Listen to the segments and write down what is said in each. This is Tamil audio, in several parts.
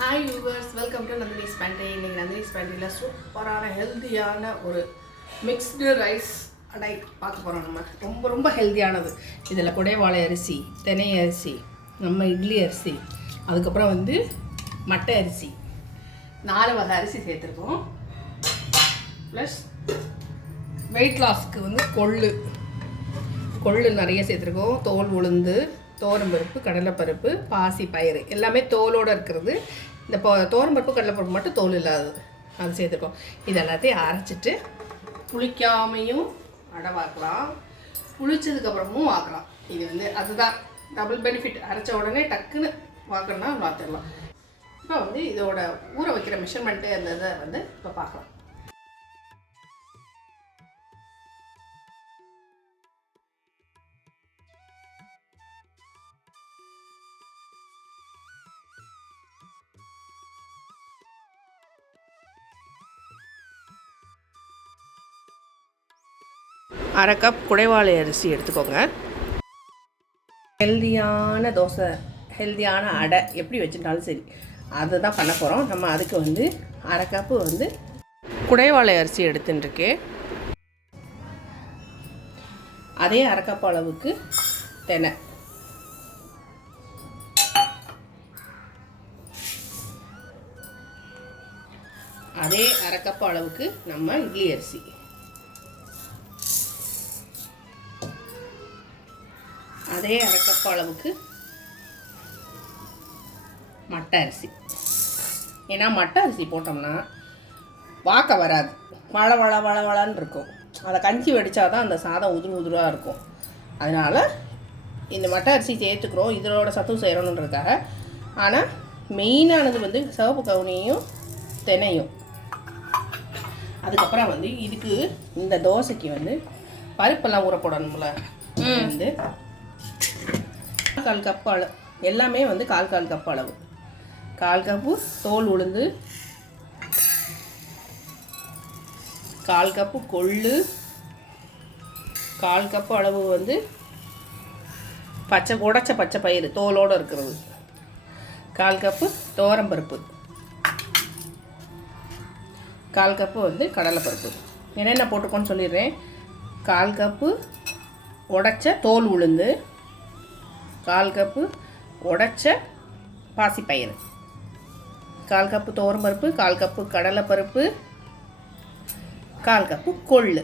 Hi viewers welcome to Nandini's pantry இன்றைக்கி நந்தினிஸ் பேண்ட்ரியில் சூப்பரான ஹெல்த்தியான ஒரு மிக்ஸ்டு ரைஸ் அடை பார்க்க போகிறோம் நம்ம. ரொம்ப ரொம்ப ஹெல்த்தியானது இதில் குடைவாழை அரிசி தினை அரிசி நம்ம இட்லி அரிசி அதுக்கப்புறம் வந்து மட்டை அரிசி. நாலு வகை அரிசி சேர்த்துருக்கோம். ப்ளஸ் வெயிட் லாஸ்க்கு வந்து கொள்ளு. கொள்ளு நிறைய சேர்த்துருக்கோம். தோல் உளுந்து தோரம்பருப்பு கடலைப்பருப்பு பாசி பயிறு. எல்லாமே தோலோடு இருக்கிறது. இந்த போ தோரம்பருப்பு கடலைப்பருப்பு மட்டும் தோல் இல்லாதது. அது சேர்த்துருக்கோம். இது எல்லாத்தையும் அரைச்சிட்டு புளிக்காமையும் அடவாக்கலாம். புளிச்சதுக்கப்புறமும் வாக்கலாம். இது வந்து அதுதான். டபுள் பெனிஃபிட் அரைச்ச உடனே டக்குன்னு வாக்கணும்னா வாத்துடலாம் இப்போ வந்து இதோட ஊற வைக்கிற மெஷர்மெண்ட்டு அந்த இதை வந்து இப்போ பார்க்கலாம். அரை கப் குடைவாழை அரிசி எடுத்துக்கோங்க. ஹெல்தியான தோசை ஹெல்தியான அடை எப்படி வச்சுட்டாலும் சரி அதை தான் பண்ண போகிறோம் நம்ம அதுக்கு வந்து அரை கப்பு வந்து குடைவாழை அரிசி எடுத்துட்டுருக்கேன் அதே அரை கப் அளவுக்கு தெனை. அதே அரை கப் அளவுக்கு நம்ம இட்லி அரிசி. அதே அரை கப் அளவுக்கு மட்டை அரிசி. ஏன்னா மட்டை அரிசி போட்டோம்னா வாக்க வராது. வள வள வள வளன்னு இருக்கும். அதை கஞ்சி வடித்தாதான் அந்த சாதம் உதிரு உதிராக இருக்கும். அதனால் இந்த மட்டை அரிசி சேர்த்துக்கிறோம். இதோட சத்து சேரணுன்றதுக்காக. ஆனால் மெயினானது வந்து சிவப்பு கவுனியும் தினையும் அதுக்கப்புறம் வந்து இதுக்கு இந்த தோசைக்கு வந்து பருப்பெல்லாம் ஊற போடணும்ல வந்து கால் கப் அளவு. எல்லாமே வந்து கால் கால் கப் அளவு. கால் கப்பு தோல் உளுந்து. கால் கப்பு கொள்ளு. கால் கப்பு அளவு வந்து பச்சை உடைச்ச பச்சை பயிறு தோலோடு இருக்கிறது. கால் கப்பு தோரம்பருப்பு கால் கப்பு வந்து கடலைப்பருப்பு. என்னென்ன போட்டுக்கோன்னு சொல்லிடுறேன். கால் கப்பு உடைச்ச தோல் உளுந்து. கால் கப்பு உடைச்ச பாசிப்பயிறு கால் கப்பு பருப்பு கால் கப்பு கடலைப்பருப்பு கால் கப்பு கொள்ளு.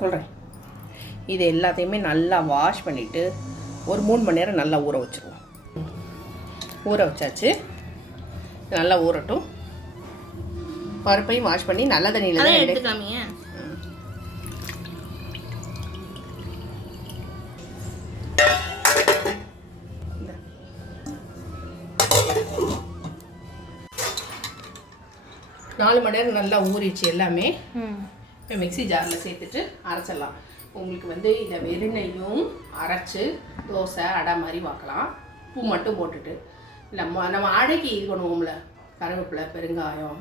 சொல்கிறேன் இது எல்லாத்தையுமே நல்லா வாஷ் பண்ணிவிட்டு ஒரு மூணு மணி நேரம் நல்லா ஊற வச்சுருவோம். ஊற வச்சாச்சு. நல்லா ஊறட்டும். பருப்பையும் வாஷ் பண்ணி நல்ல தண்ணியில் தான் எடு நாலு மணி நேரம் நல்லா ஊறிச்சு எல்லாமே. இப்போ மிக்ஸி ஜாரில் சேர்த்துட்டு அரைச்சிடலாம். உங்களுக்கு வந்து இதை வெறுநெய்யும் அரைச்சு தோசை அடை மாதிரி வாக்கலாம் பூ மட்டும் போட்டுட்டு. நம்ம நம்ம அடைக்கு இது பண்ணுவோம்ல கருவேப்பிலை பெருங்காயம்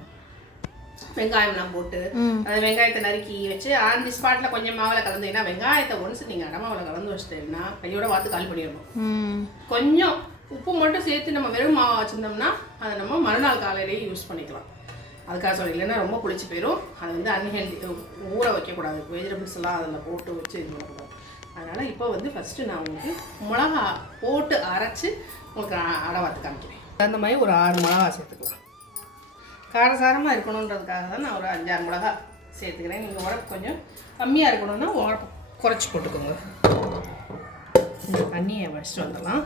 வெங்காயம்லாம் போட்டு அந்த வெங்காயத்தை நறுக்கி வச்சு ஆன் தி ஸ்பாட்டில் கொஞ்சம் மாவில் கலந்தீங்கன்னா வெங்காயத்தை ஒன்ஸ் நீங்கள் அடமாவில் கலந்து வச்சிட்டீங்கன்னா கையோட வாத்து காலி பண்ணிடணும். கொஞ்சம் உப்பு மட்டும் சேர்த்து நம்ம வெறும் மாவை வச்சுருந்தோம்னா அதை நம்ம மறுநாள் காலையிலேயே யூஸ் பண்ணிக்கலாம். அதுக்காக சொல்லி இல்லைன்னா ரொம்ப புளிச்சு போயிடும் அது வந்து அன்ஹெல்தி ஊற வைக்கக்கூடாது. வெஜிடபிள்ஸ் எல்லாம் அதில் போட்டு வச்சு இது பண்ணக்கூடாது. அதனால் இப்போ வந்து ஃபஸ்ட்டு நான் உங்களுக்கு மிளகா போட்டு அரைச்சி உங்களுக்கு அ- அடை வாத்து காமிக்கிறேன். அந்த மாதிரி ஒரு ஆறு மிளகா சேர்த்துக்கலாம். காரசாரமாக இருக்கணுன்றதுக்காக தான் நான் ஒரு அஞ்சாறு மிளகா சேர்த்துக்கிறேன். நீங்கள் உரப்பு கொஞ்சம் கம்மியாக இருக்கணும்னா உரப்பு குறைச்சி போட்டுக்கோங்க. இந்த தண்ணியை வடிச்சிட்டு வந்துடலாம்.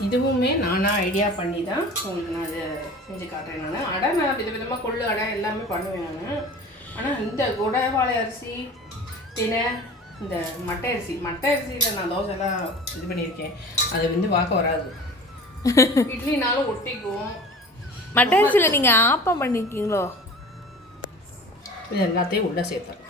இதுவுமே நானாக ஐடியா பண்ணி தான் உங்களுக்கு நான் இதை செஞ்சு காட்டுறேன் நான். அடை நான் வித விதமாக கொள்ளு அடை எல்லாமே பண்ணுவேன் நான். ஆனால் இந்த குடவாழை அரிசி தினை இந்த மட்டை அரிசி மட்டை அரிசியில் நான் தோசைலாம் இது பண்ணியிருக்கேன். அது வந்து பார்க்க வராது. இட்லினாலும் ஒட்டிக்கும். மட்டை அரிசியில் நீங்கள் ஆப்பம் பண்ணிருக்கீங்களோ? இது எல்லாத்தையும் உள்ளே சேர்த்துறேன்.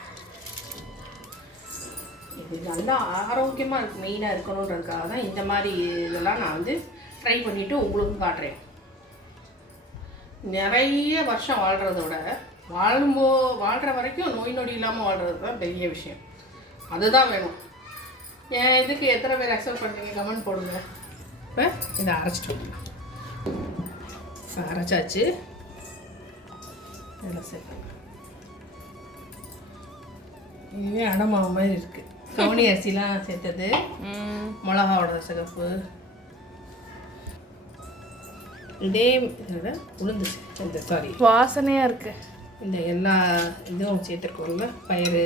இது நல்லா ஆரோக்கியமாக இருக்கு மெயினாக இருக்கணுன்றதுக்காக தான் இந்த மாதிரி இதெல்லாம் நான் வந்து ட்ரை பண்ணிவிட்டு உங்களுக்கும் காட்டுறேன். நிறைய வருஷம் வாழ்கிறத விட வாழும்போ வாழ்கிற வரைக்கும் நோய் நொடி இல்லாமல் வாழ்கிறது தான் பெரிய விஷயம். அதுதான் வேணும். என் இதுக்கு எத்தனை பேர் அக்செப்ட் பண்ணுறீங்க கமெண்ட் போடுங்க. இப்போ இதை அரைச்சிட்டு வந்துடலாம் அரைச்சாச்சு. இதில் சேர்த்து இதுவே அடமாவு மாதிரி இருக்குது கவுனி அரிசிலாம் சேர்த்தது. மிளகாவோட சிகப்பு. இதே இதோட உளுந்து இந்த சாரி வாசனையாக இருக்கு. இந்த எல்லா இதுவும் சேர்த்துருக்கோம்ல பயிறு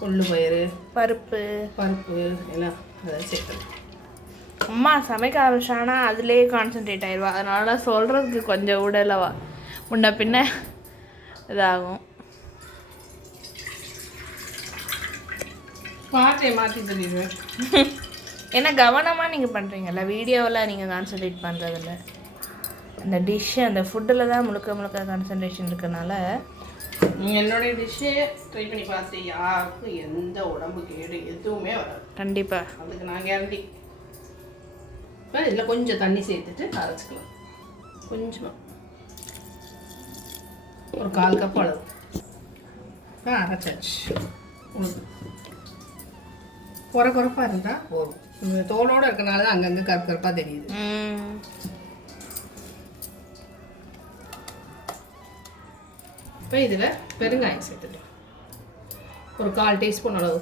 கொள்ளு பயிறு பருப்பு. பருப்பு எல்லாம் அதை சேர்த்துருக்கோம் அம்மா சமைக்க ஆரம்பிச்சானா அதுலேயே கான்சென்ட்ரேட் ஆயிடுவா அதனால சொல்கிறதுக்கு கொஞ்சம் உடலவா. முன்ன பின்ன இதாகும். பாட்டை மாற்றி சொல்லிடுவேன் ஏன்னா கவனமாக நீங்கள் பண்ணுறீங்கல்ல வீடியோவில் நீங்கள் கான்சென்ட்ரேட் பண்ணுறதில்ல அந்த டிஷ்ஷு அந்த ஃபுட்டில் தான் முழுக்க முழுக்க கான்சன்ட்ரேஷன் இருக்கனால. நீங்கள் என்னுடைய டிஷ்ஷே ட்ரை பண்ணி பார்த்து யாருக்கும் எந்த உடம்பு கேடு எதுவுமே வராது. கண்டிப்பாக அதுக்கு நான் கேரண்டி இப்போ இதில் கொஞ்சம் தண்ணி சேர்த்துட்டு அரைச்சிக்கலாம். கொஞ்சமாக ஒரு கால் கப் அளவு. அரைச்சாச்சு. உளுந்து. குறை குறைப்பாக இருந்தால் போதும். இந்த தோலோடு இருக்கனால தான் அங்கங்கே கருப்பு கருப்பாக தெரியுது. இப்போ இதில் பெருங்காயம் சேர்த்துட்டோம் ஒரு கால் டீஸ்பூன் அளவு.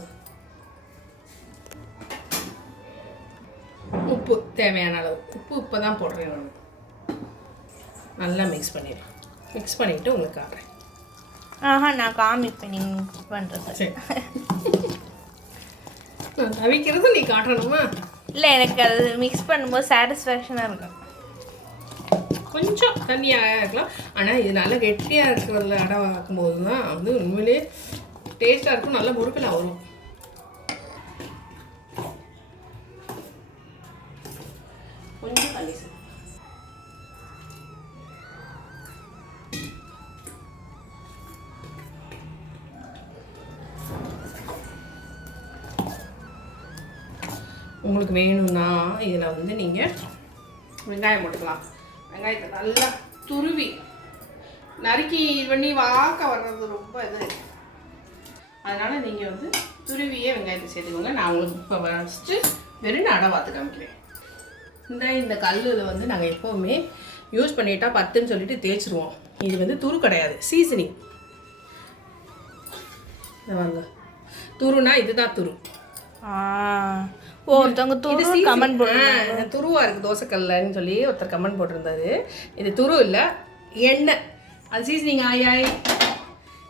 உப்பு தேவையான அளவு. உப்பு இப்போ தான் போடுறேன் நான். நல்லா மிக்ஸ் பண்ணிடலாம். மிக்ஸ் பண்ணிவிட்டு உங்களுக்கு காட்டுறேன். ஆஹா நான் காமிப்பேன் நீங்கள் பண்ணுறது சரி. தவிக்கிறது நீ காட்டணுமா? இல்லை எனக்கு அது மிக்ஸ் பண்ணும்போது சாட்டிஸ்ஃபேக்ஷனாக இருக்கும். கொஞ்சம் தண்ணியாக இருக்கலாம். ஆனால் இது நல்லா கெட்டியாக இருக்கிறதுல அடை ஆக்கும்போது தான் வந்து உண்மையிலேயே டேஸ்ட்டாக இருக்கும் நல்ல முறுக்கில் வரும். கொஞ்சம் தண்ணி உங்களுக்கு வேணும்னா இதில் வந்து நீங்கள் வெங்காயம் போட்டுக்கலாம். வெங்காயத்தை நல்லா துருவி நறுக்கி இது பண்ணி வாக்க வர்றது ரொம்ப இது அதனால் நீங்கள் வந்து துருவியே வெங்காயத்தை சேர்த்துக்கோங்க. நான் உங்களுக்கு இப்போ வச்சுட்டு வெறும் அடை பார்த்து காமிக்கிறேன். இந்த இந்த கல்லில் வந்து நாங்கள் எப்போவுமே யூஸ் பண்ணிட்டா பத்துன்னு சொல்லிட்டு தேய்ச்சிருவோம். இது வந்து துரு கிடையாது. சீசனிங் வாங்க. துருனா இதுதான் துரு. ஆ ஒருத்தவங்க தூரம் கமெண்ட் போடு ஆ, துருவா இருக்குது தோசைக்கல்லன்னு சொல்லி ஒருத்தர் கமெண்ட் போட்டிருந்தாரு. இது துரு இல்லை எண்ணெய். அது சீசனிங் ஆயி ஆயி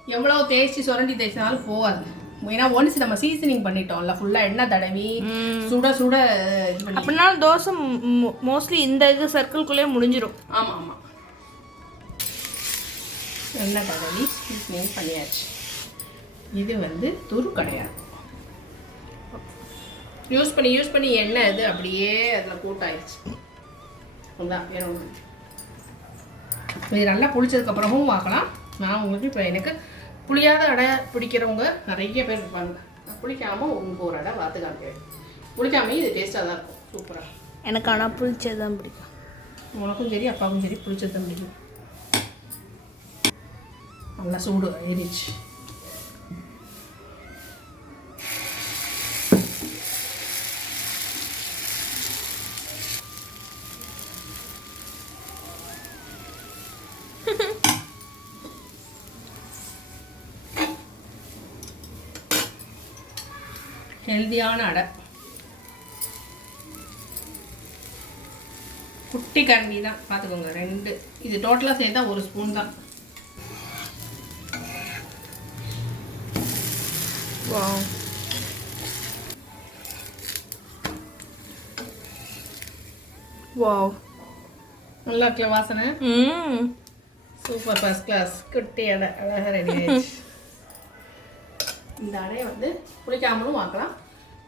எவ்வளோ தேய்ச்சி சுரண்டி தேய்ச்சினாலும் போகாது. ஏன்னா ஒன்ஸ் நம்ம சீசனிங் பண்ணிட்டோம்ல ஃபுல்லாக எண்ணெய் தடவி சுட சுட அப்படின்னாலும் தோசை மோஸ்ட்லி இந்த இது சர்க்கிள்குள்ளேயே முடிஞ்சிடும் ஆமாம் ஆமாம் எண்ணெய் தடவி சீசனிங் பண்ணியாச்சு. இது வந்து துரு கிடையாது. யூஸ் பண்ணி யூஸ் பண்ணி எண்ணெய் இது அப்படியே அதில் கூட்டாயிடுச்சு அதான் வேற ஒன்று இது நல்லா புளிச்சதுக்கப்புறமும் பார்க்கலாம் நான் உங்களுக்கு இப்போ எனக்கு புளியாத அடை பிடிக்கிறவங்க நிறைய பேர் இருப்பாங்க. புளிக்காமல் உங்களுக்கு ஒரு அடை பார்த்து காமிக்கிறேன். புளிக்காமையும் இது டேஸ்ட்டாக தான் இருக்கும். சூப்பராக எனக்கு ஆனால் புளிச்சது தான் பிடிக்கும். உனக்கும் சரி அப்பாவுக்கும் சரி பிடிச்சது தான் பிடிக்கும். நல்லா சூடு ஏறிச்சு ஹெல்தியான அடை. குட்டி கரண்டி தான் பார்த்துக்கோங்க ரெண்டு. இது டோட்டலாக சேர்த்தா ஒரு ஸ்பூன் தான். வாவ் வாவ் நல்லா இருக்குல்ல வாசனை? சூப்பர் ஃபர்ஸ்ட் கிளாஸ் குட்டி அடை அழகாக ரெடி ஆயிடுச்சு. இந்த அடையை வந்து புளிக்காமலும் வாக்கலாம்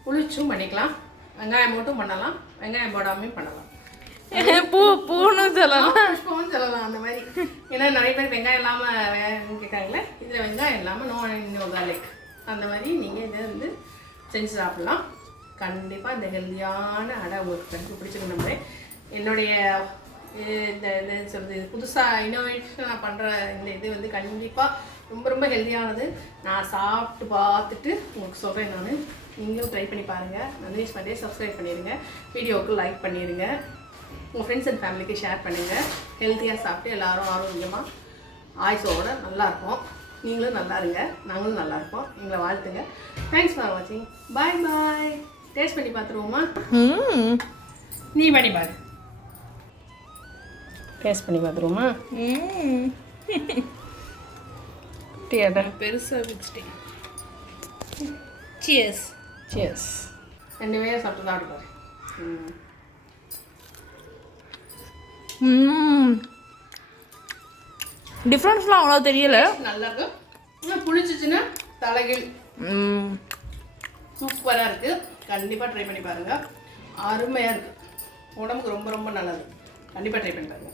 புளிச்சும் பண்ணிக்கலாம். வெங்காயம் மட்டும் பண்ணலாம். வெங்காயம் போடாமையும் பண்ணலாம். பூ பூன்னு சொல்லலாம். புஷ்பமும் சொல்லலாம் அந்த மாதிரி. ஏன்னா நிறைய பேர் வெங்காயம் இல்லாமல் கேட்காங்களே இதில் வெங்காயம் இல்லாமல் நோ நோ garlic. அந்த மாதிரி நீங்கள் இதை வந்து செஞ்சு சாப்பிட்லாம். கண்டிப்பாக இந்த ஹெல்தியான அடை உங்களுக்கு கண்டிப்பாக பிடிச்சிருக்க என்னுடைய இந்த என்ன சொல்கிறது புதுசாக இன்னோவேஷன் நான் பண்ணுற இந்த இது வந்து கண்டிப்பாக ரொம்ப ரொம்ப ஹெல்த்தியானது நான் சாப்பிட்டு பார்த்துட்டு உங்களுக்கு சொல்கிறேன் நான். நீங்களும் ட்ரை பண்ணி பாருங்கள் நந்தினி ஸ்பண்டே சப்ஸ்கிரைப் பண்ணிடுங்க. வீடியோவுக்கு லைக் பண்ணிடுங்க. உங்கள் ஃப்ரெண்ட்ஸ் அண்ட் ஃபேமிலிக்கு ஷேர் பண்ணுங்கள் ஹெல்த்தியாக சாப்பிட்டு எல்லாரும் ஆரோக்கியமாக ஆயுசோட நல்லா இருப்போம். நீங்களும் நல்லா இருங்க. நாங்களும் நல்லா இருப்போம். எங்களை வாழ்த்துங்க. தேங்க்ஸ் ஃபார் வாட்சிங் பாய் பாய் டேஸ்ட் பண்ணி பார்த்துருவோமா? நீ பண்ணி பாரு. டேஸ்ட் பண்ணி பார்த்துருவோமா? பெருசாக வச்சுட்டேன். சியர்ஸ் சியர்ஸ் ரெண்டு பேரும் சாப்பிட்டு ம் டிஃப்ரென்ஸ்லாம் அவ்வளோ தெரியல. நல்லா இருக்கும் இன்னும் புளிச்சிச்சுன்னா தலைகீழ். ம் சூப்பராக இருக்குது கண்டிப்பாக ட்ரை பண்ணி பாருங்கள் அருமையாக இருக்குது உடம்புக்கு ரொம்ப ரொம்ப நல்லது. கண்டிப்பாக ட்ரை பண்ணி பாருங்கள்